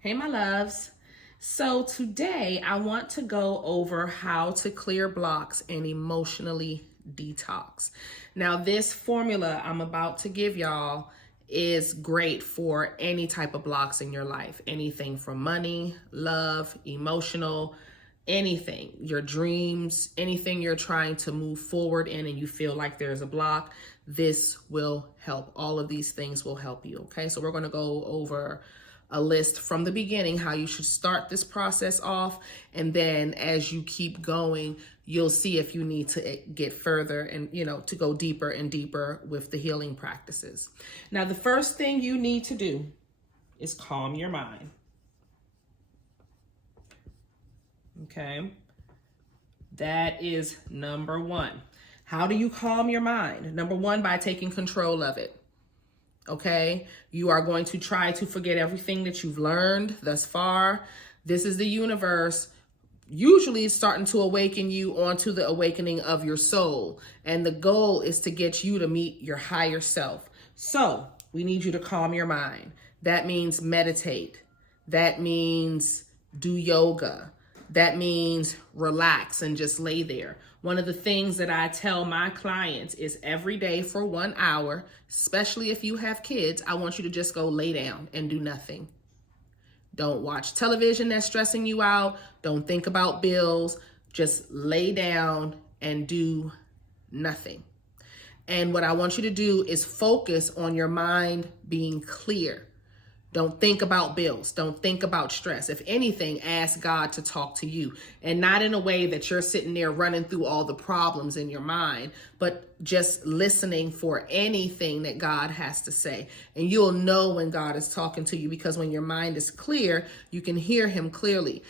Hey, my loves. So today I want to go over how to clear blocks and emotionally detox. Now, this formula I'm about to give y'all is great for any type of blocks in your life. Anything from money, love, emotional, anything, your dreams, anything you're trying to move forward in and you feel like there's a block, this will help. All of these things will help you. Okay, so we're going to go over a list from the beginning, how you should start this process off. And then as you keep going, you'll see if you need to get further and, to go deeper and deeper with the healing practices. Now, the first thing you need to do is calm your mind. Okay. That is number one. How do you calm your mind? Number one, by taking control of it. Okay, you are going to try to forget everything that you've learned thus far. This is the universe usually starting to awaken you onto the awakening of your soul. And the goal is to get you to meet your higher self. So we need you to calm your mind. That means meditate. That means do yoga. That means relax and just lay there. One of the things that I tell my clients is every day for 1 hour, especially if you have kids, I want you to just go lay down and do nothing. Don't watch television that's stressing you out. Don't think about bills. Just lay down and do nothing. And what I want you to do is focus on your mind being clear. Don't think about bills. Don't think about stress. If anything, ask God to talk to you, and not in a way that you're sitting there running through all the problems in your mind, but just listening for anything that God has to say. And you'll know when God is talking to you, because when your mind is clear, you can hear him clearly.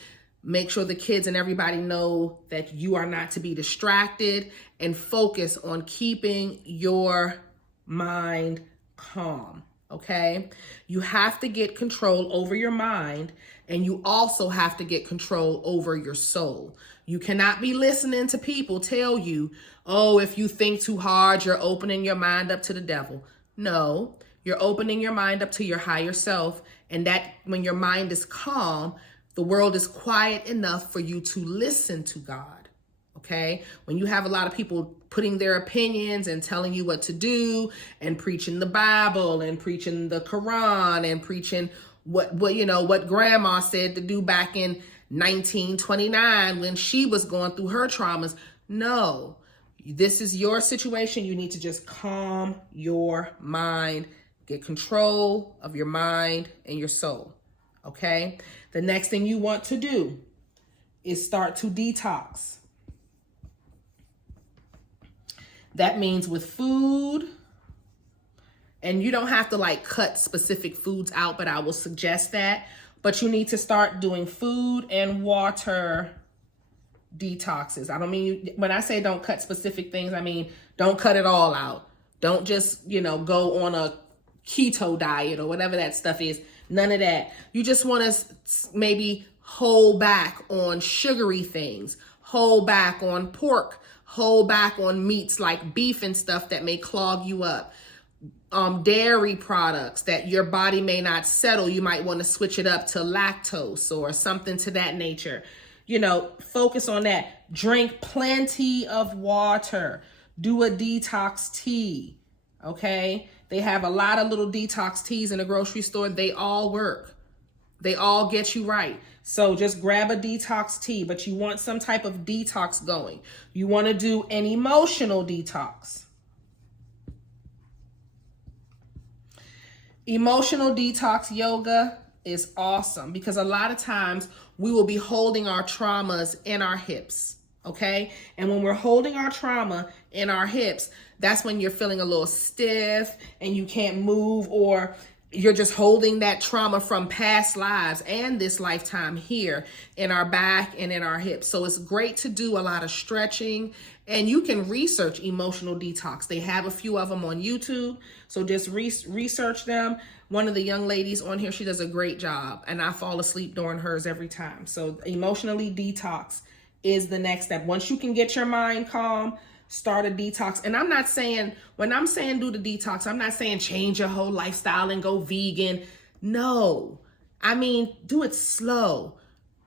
Make sure the kids and everybody know that you are not to be distracted, and focus on keeping your mind calm. Okay, you have to get control over your mind, and you also have to get control over your soul. You cannot be listening to people tell you, oh, if you think too hard, you're opening your mind up to the devil. No, you're opening your mind up to your higher self. And that when your mind is calm, the world is quiet enough for you to listen to God. Okay, when you have a lot of people putting their opinions and telling you what to do, and preaching the Bible and preaching the Quran and preaching what grandma said to do back in 1929 when she was going through her traumas. No, this is your situation. You need to just calm your mind, get control of your mind and your soul. Okay, the next thing you want to do is start to detox. That means with food, and you don't have to cut specific foods out, but I will suggest that. But you need to start doing food and water detoxes. I don't mean, when I say don't cut specific things, I mean, don't cut it all out. Don't just, go on a keto diet or whatever that stuff is. None of that. You just want to maybe hold back on sugary things, hold back on pork, hold back on meats like beef and stuff that may clog you up. Dairy products that your body may not settle, you might want to switch it up to lactose or something to that nature. Focus on that. Drink plenty of water. Do a detox tea. Okay? They have a lot of little detox teas in the grocery store. They all work. They all get you right. So just grab a detox tea, but you want some type of detox going. You want to do an emotional detox. Emotional detox yoga is awesome, because a lot of times we will be holding our traumas in our hips. Okay. And when we're holding our trauma in our hips, that's when you're feeling a little stiff and you can't move, or you're just holding that trauma from past lives and this lifetime here in our back and in our hips. So it's great to do a lot of stretching, and you can research emotional detox. They have a few of them on YouTube. So just research them. One of the young ladies on here, she does a great job, and I fall asleep during hers every time. So emotionally detox is the next step. Once you can get your mind calm, start a detox. And I'm not saying, when I'm saying do the detox, I'm not saying change your whole lifestyle and go vegan. No, I mean, do it slow.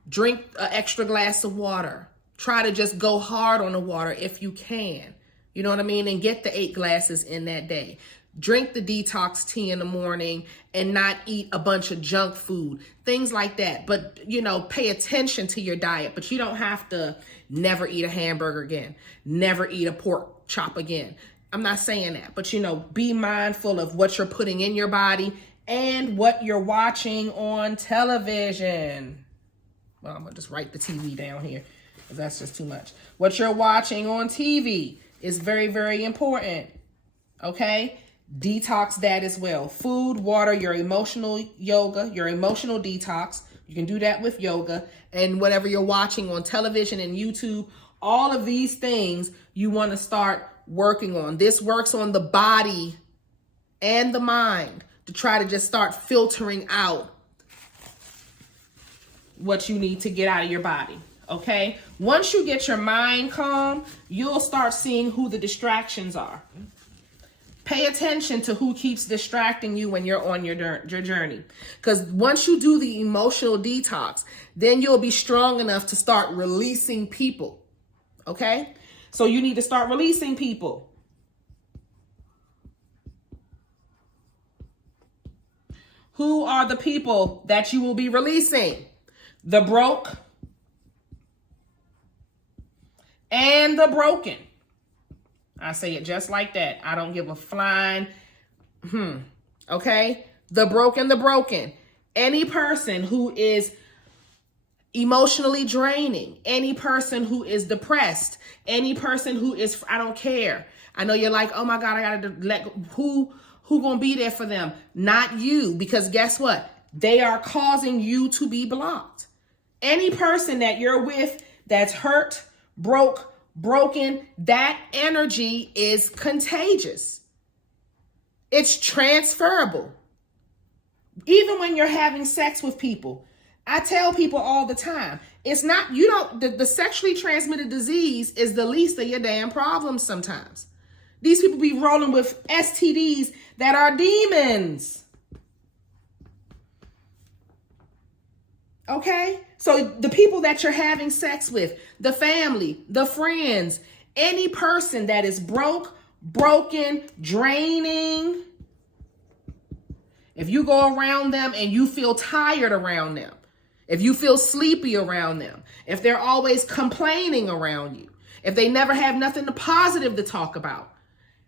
Drink an extra glass of water. Try to just go hard on the water if you can. You know what I mean? And get the 8 glasses in that day. Drink the detox tea in the morning and not eat a bunch of junk food, things like that. But, you know, pay attention to your diet. But you don't have to never eat a hamburger again, never eat a pork chop again. I'm not saying that, but, you know, be mindful of what you're putting in your body and what you're watching on television. Well, I'm going to just write the TV down here because that's just too much. What you're watching on TV is very, very important. Okay? Detox that as well. Food, water, your emotional yoga, your emotional detox. You can do that with yoga and whatever you're watching on television and YouTube. All of these things you want to start working on. This works on the body and the mind to try to just start filtering out what you need to get out of your body. Okay? Once you get your mind calm, you'll start seeing who the distractions are. Pay attention to who keeps distracting you when you're on your journey. Because once you do the emotional detox, then you'll be strong enough to start releasing people. Okay? So you need to start releasing people. Who are the people that you will be releasing? The broke and the broken. I say it just like that. I don't give a flying. Okay? The broken. Any person who is emotionally draining, any person who is depressed, any person who is, I don't care. I know you're like, oh my God, I gotta let who gonna be there for them? Not you, because guess what? They are causing you to be blocked. Any person that you're with that's hurt, broken, that energy is contagious. It's transferable. Even when you're having sex with people, I tell people all the time, it's not, you don't, the sexually transmitted disease is the least of your damn problems sometimes. These people be rolling with STDs that are demons. Okay? So the people that you're having sex with, the family, the friends, any person that is broken, draining, if you go around them and you feel tired around them, if you feel sleepy around them, if they're always complaining around you, if they never have nothing positive to talk about,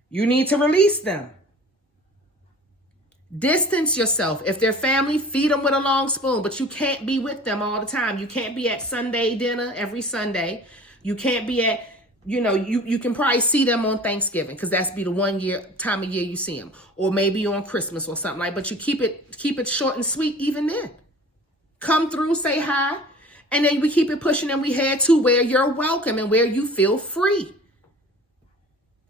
you need to release them. Distance yourself. If they're family, feed them with a long spoon, but you can't be with them all the time. You can't be at Sunday dinner every Sunday. You can't be at, you can probably see them on Thanksgiving because that's be the time of year you see them, or maybe on Christmas or something like, but you keep it short and sweet even then. Come through, say hi, and then we keep it pushing and we head to where you're welcome and where you feel free.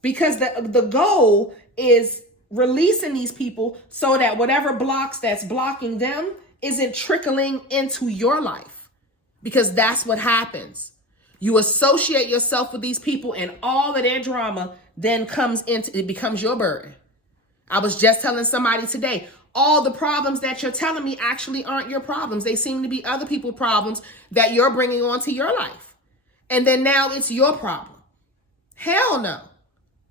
Because the goal is releasing these people so that whatever blocks that's blocking them isn't trickling into your life. Because that's what happens. You associate yourself with these people and all of their drama then it becomes your burden. I was just telling somebody today, all the problems that you're telling me actually aren't your problems. They seem to be other people's problems that you're bringing onto your life. And then now it's your problem. Hell no.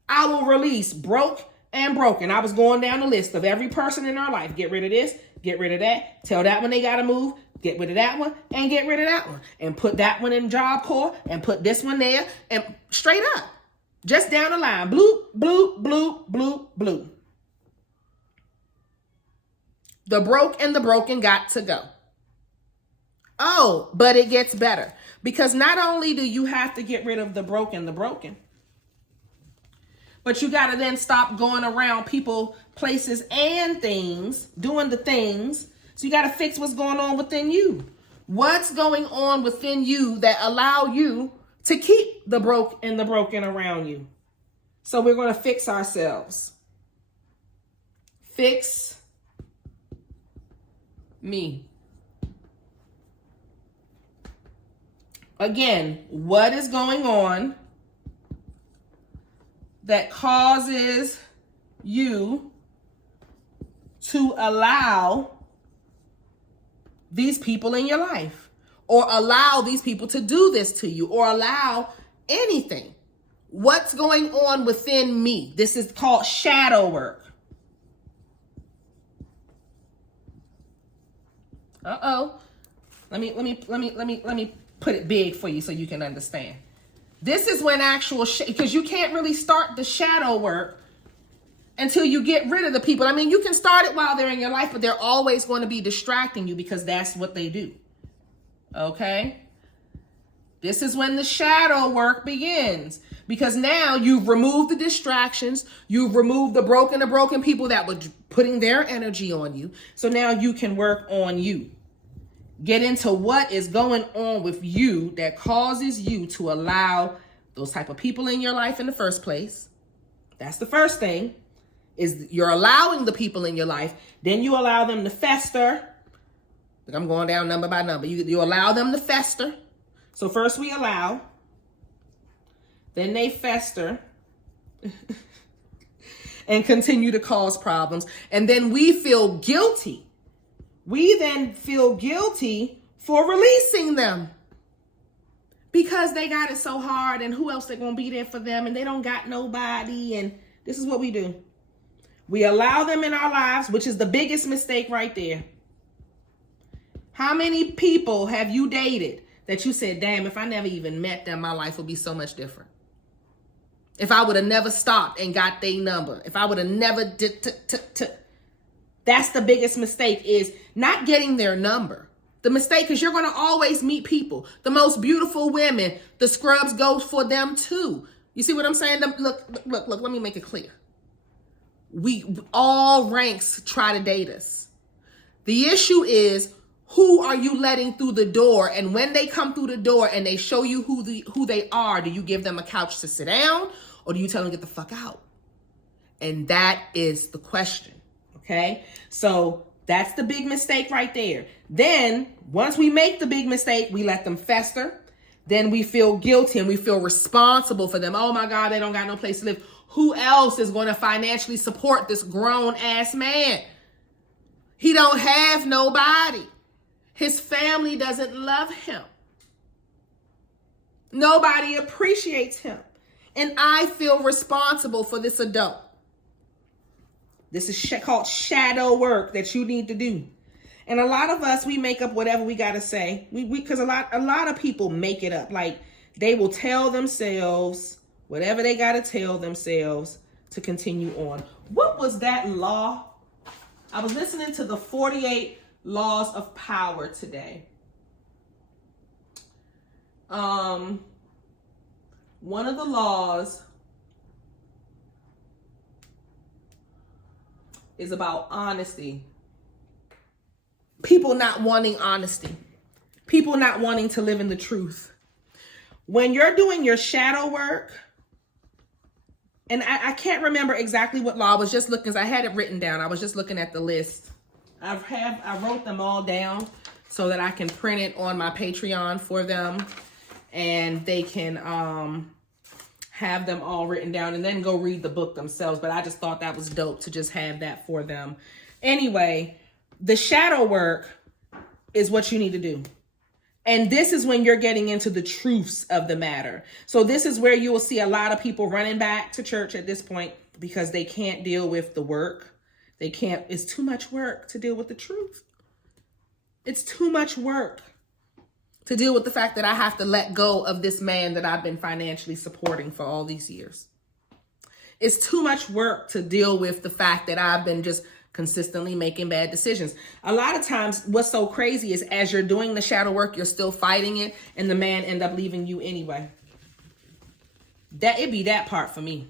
I will release broke and broken. I was going down the list of every person in our life. Get rid of this, get rid of that. Tell that one they got to move. Get rid of that one and get rid of that one. And put that one in Job Corps and put this one there. And straight up. Just down the line. Bloop, bloop, bloop, bloop, bloop. The broke and the broken got to go. Oh, but it gets better. Because not only do you have to get rid of the broken, but you got to then stop going around people, places, and things, doing the things. So you got to fix what's going on within you. What's going on within you that allow you to keep the broke and the broken around you? So we're going to fix ourselves. Fix me. Again, what is going on that causes you to allow these people in your life, or allow these people to do this to you, or allow anything. What's going on within me? This is called shadow work. Uh-oh. Let me put it big for you so you can understand. This is when actual, because you can't really start the shadow work until you get rid of the people. I mean, you can start it while they're in your life, but they're always going to be distracting you because that's what they do. Okay? This is when the shadow work begins, because now you've removed the distractions. You've removed the broken people that were putting their energy on you. So now you can work on you. Get into what is going on with you that causes you to allow those type of people in your life in the first place. That's the first thing, is you're allowing the people in your life. Then you allow them to fester. I'm going down number by number. You allow them to fester. So first we allow, then they fester and continue to cause problems. And then we feel guilty. We then feel guilty for releasing them because they got it so hard, and who else they gonna be there for them, and they don't got nobody. And this is what we do. We allow them in our lives, which is the biggest mistake right there. How many people have you dated that you said, damn, if I never even met them, my life would be so much different? If I would have never stopped and got their number, if I would have never that's the biggest mistake, is not getting their number. The mistake is you're going to always meet people. The most beautiful women, the scrubs go for them too. You see what I'm saying? Look, let me make it clear. We all ranks try to date us. The issue is, who are you letting through the door? And when they come through the door and they show you who they are, do you give them a couch to sit down, or do you tell them to get the fuck out? And that is the question. Okay, so that's the big mistake right there. Then once we make the big mistake, we let them fester. Then we feel guilty and we feel responsible for them. Oh my God, they don't got no place to live. Who else is going to financially support this grown ass man? He don't have nobody. His family doesn't love him. Nobody appreciates him. And I feel responsible for this adult. This is called shadow work that you need to do. And a lot of us, we make up whatever we got to say. Because a lot of people make it up. Like, they will tell themselves whatever they got to tell themselves to continue on. What was that law? I was listening to the 48 Laws of Power today. One of the laws is about honesty. People not wanting honesty. People not wanting to live in the truth. When you're doing your shadow work, and I can't remember exactly what law. I was just looking, because I had it written down. I was just looking at the list. I wrote them all down so that I can print it on my Patreon for them, and they can have them all written down and then go read the book themselves. But I just thought that was dope to just have that for them. Anyway, the shadow work is what you need to do. And this is when you're getting into the truths of the matter. So this is where you will see a lot of people running back to church at this point because they can't deal with the work. It's too much work to deal with the truth. It's too much work to deal with the fact that I have to let go of this man that I've been financially supporting for all these years. It's too much work to deal with the fact that I've been just consistently making bad decisions. A lot of times what's so crazy is as you're doing the shadow work, you're still fighting it, and the man end up leaving you anyway. It'd be that part for me.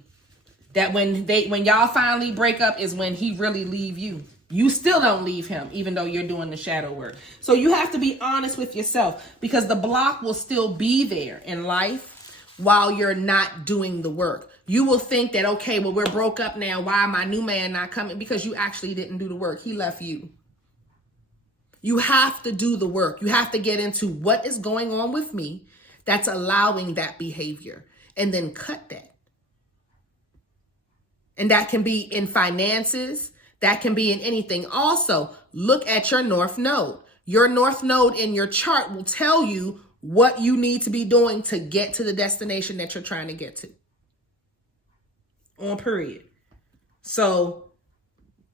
That when y'all finally break up is when he really leave you. You still don't leave him, even though you're doing the shadow work. So you have to be honest with yourself, because the block will still be there in life while you're not doing the work. You will think that, okay, well, we're broke up now. Why my new man not coming? Because you actually didn't do the work. He left you. You have to do the work. You have to get into what is going on with me that's allowing that behavior, and then cut that. And that can be in finances. That can be in anything. Also, look at your North Node. Your north node in your chart will tell you what you need to be doing to get to the destination that you're trying to get to. On period. So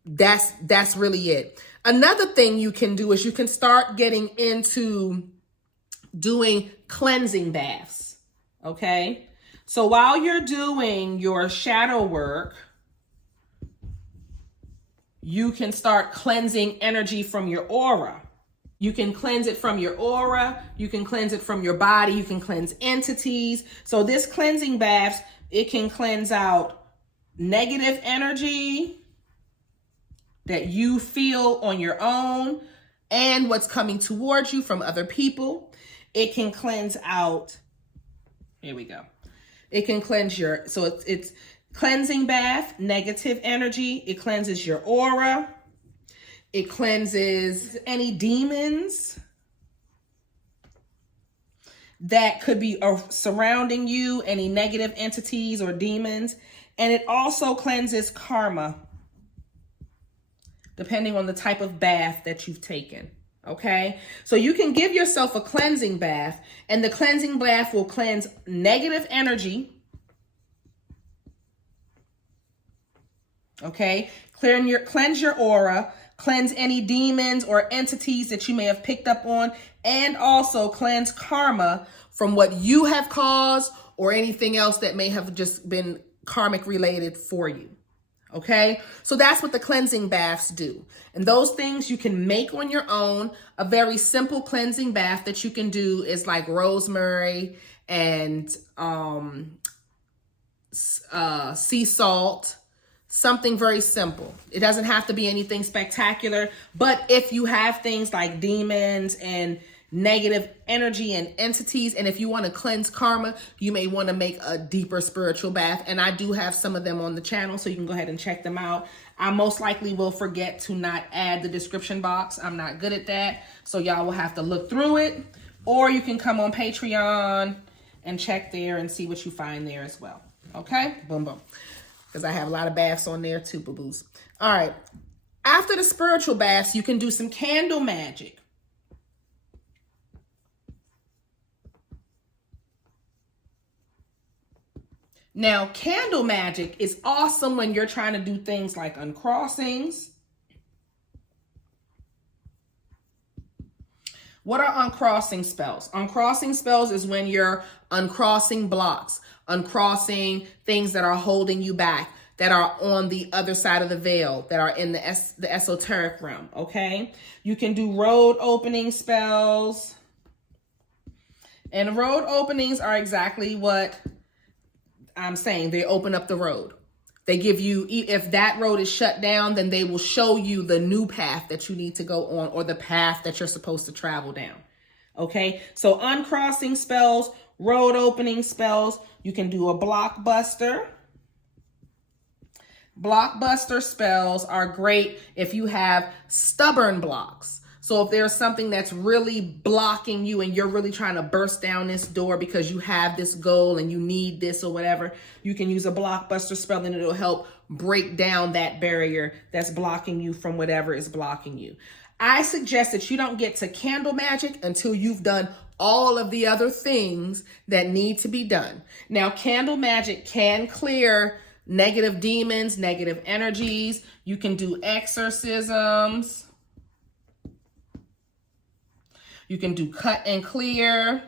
that's really it. Another thing you can do is you can start getting into doing cleansing baths. Okay. So while you're doing your shadow work, you can start cleansing energy from your aura. You can cleanse it from your aura. You can cleanse it from your body. You can cleanse entities. So this cleansing baths, it can cleanse out negative energy that you feel on your own and what's coming towards you from other people. It can cleanse out, here we go. It can cleanse so it's cleansing bath, negative energy. It cleanses your aura. It cleanses any demons that could be surrounding you, any negative entities or demons. And it also cleanses karma, depending on the type of bath that you've taken. Okay, so you can give yourself a cleansing bath, and the cleansing bath will cleanse negative energy. Okay, cleanse your aura, cleanse any demons or entities that you may have picked up on, and also cleanse karma from what you have caused or anything else that may have just been karmic related for you. Okay, so that's what the cleansing baths do. And those things you can make on your own. A very simple cleansing bath that you can do is like rosemary and sea salt, something very simple. It doesn't have to be anything spectacular, but if you have things like demons and negative energy and entities, and if you want to cleanse karma, you may want to make a deeper spiritual bath. And I do have some of them on the channel, so you can go ahead and check them out. I most likely will forget to not add the description box. I'm not good at that, so y'all will have to look through it, or you can come on Patreon and check there and see what you find there as well. Okay, boom boom, because I have a lot of baths on there too, boo-boos. All right, after the spiritual baths, you can do some candle magic. Now, candle magic is awesome when you're trying to do things like uncrossings. What are uncrossing spells? Uncrossing spells is when you're uncrossing blocks, uncrossing things that are holding you back, that are on the other side of the veil, that are in the esoteric realm, okay? You can do road opening spells. And road openings are exactly what I'm saying. They open up the road. They give you, if that road is shut down, then they will show you the new path that you need to go on, or the path that you're supposed to travel down. Okay, so uncrossing spells, road opening spells. You can do a blockbuster. Blockbuster spells are great if you have stubborn blocks. So if there's something that's really blocking you and you're really trying to burst down this door because you have this goal and you need this or whatever, you can use a blockbuster spell and it'll help break down that barrier that's blocking you from whatever is blocking you. I suggest that you don't get to candle magic until you've done all of the other things that need to be done. Now, candle magic can clear negative demons, negative energies. You can do exorcisms. You can do cut and clear.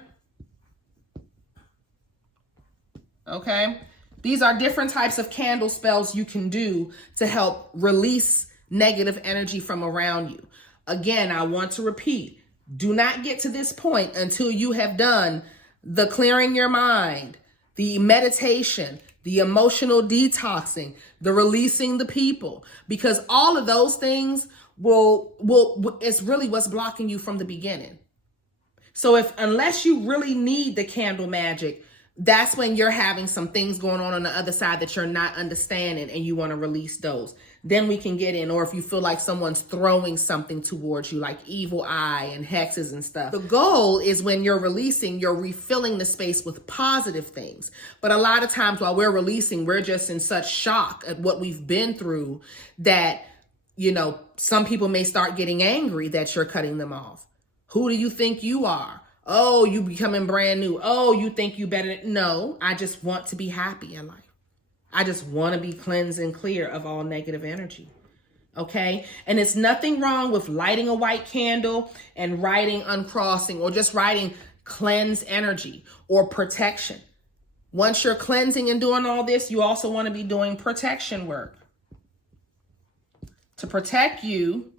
Okay. These are different types of candle spells you can do to help release negative energy from around you. Again, I want to repeat, do not get to this point until you have done the clearing your mind, the meditation, the emotional detoxing, the releasing the people, because all of those things it's really what's blocking you from the beginning. So unless you really need the candle magic, that's when you're having some things going on the other side that you're not understanding and you want to release those. Then we can get in. Or if you feel like someone's throwing something towards you, like evil eye and hexes and stuff. The goal is when you're releasing, you're refilling the space with positive things. But a lot of times while we're releasing, we're just in such shock at what we've been through that, some people may start getting angry that you're cutting them off. Who do you think you are? Oh, you becoming brand new. Oh, you think you better. No, I just want to be happy in life. I just want to be cleansed and clear of all negative energy. Okay? And it's nothing wrong with lighting a white candle and writing uncrossing, or just writing cleanse energy or protection. Once you're cleansing and doing all this, you also want to be doing protection work to protect you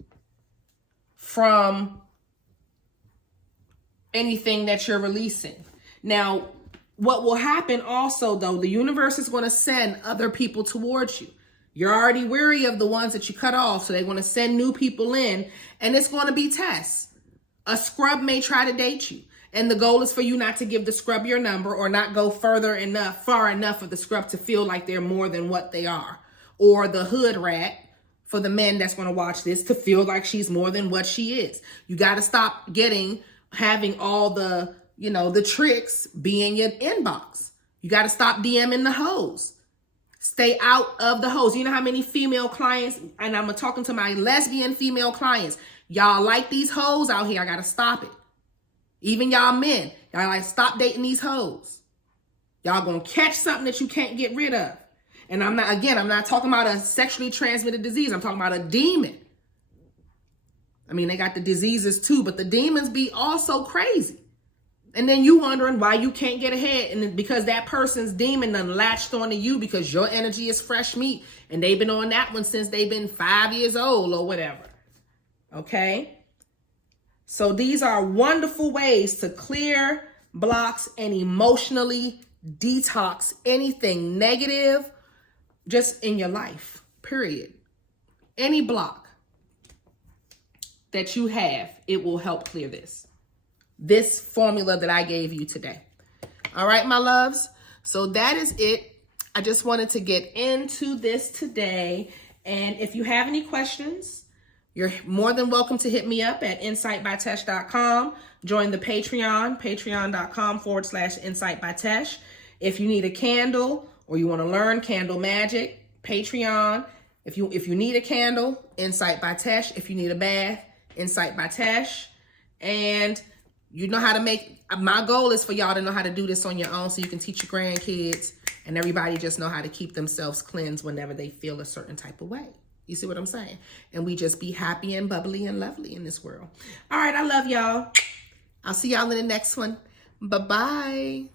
from anything that you're releasing. Now, what will happen also, though, the universe is going to send other people towards you. You're already weary of the ones that you cut off, so they're going to send new people in, and it's going to be tests. A scrub may try to date you, and the goal is for you not to give the scrub your number, or not go far enough of the scrub to feel like they're more than what they are. Or the hood rat, for the men that's going to watch this, to feel like she's more than what she is. You got to stop having all the, the tricks be in your inbox. You got to stop DMing the hoes. Stay out of the hoes. You know how many female clients, and I'm talking to my lesbian female clients, y'all like these hoes out here. I got to stop it. Even y'all men, y'all like, stop dating these hoes. Y'all gonna catch something that you can't get rid of. And I'm not talking about a sexually transmitted disease. I'm talking about a demon. I mean, they got the diseases too, but the demons be also crazy. And then you wondering why you can't get ahead. And because that person's demon done latched onto you because your energy is fresh meat. And they've been on that one since they've been 5 years old or whatever. Okay? So these are wonderful ways to clear blocks and emotionally detox anything negative just in your life, period. Any block that you have, it will help clear this formula that I gave you today. All right, my loves. So that is it. I just wanted to get into this today. And if you have any questions, you're more than welcome to hit me up at insightbytesh.com. Join the Patreon, patreon.com/insightbytesh. If you need a candle or you want to learn candle magic, Patreon. If you need a candle, Insight by Tesh. If you need a bath, Insight by Tesh. And you know how to my goal is for y'all to know how to do this on your own so you can teach your grandkids and everybody just know how to keep themselves cleansed whenever they feel a certain type of way. You see what I'm saying? And we just be happy and bubbly and lovely in this world. All right, I love y'all. I'll see y'all in the next one. Bye-bye.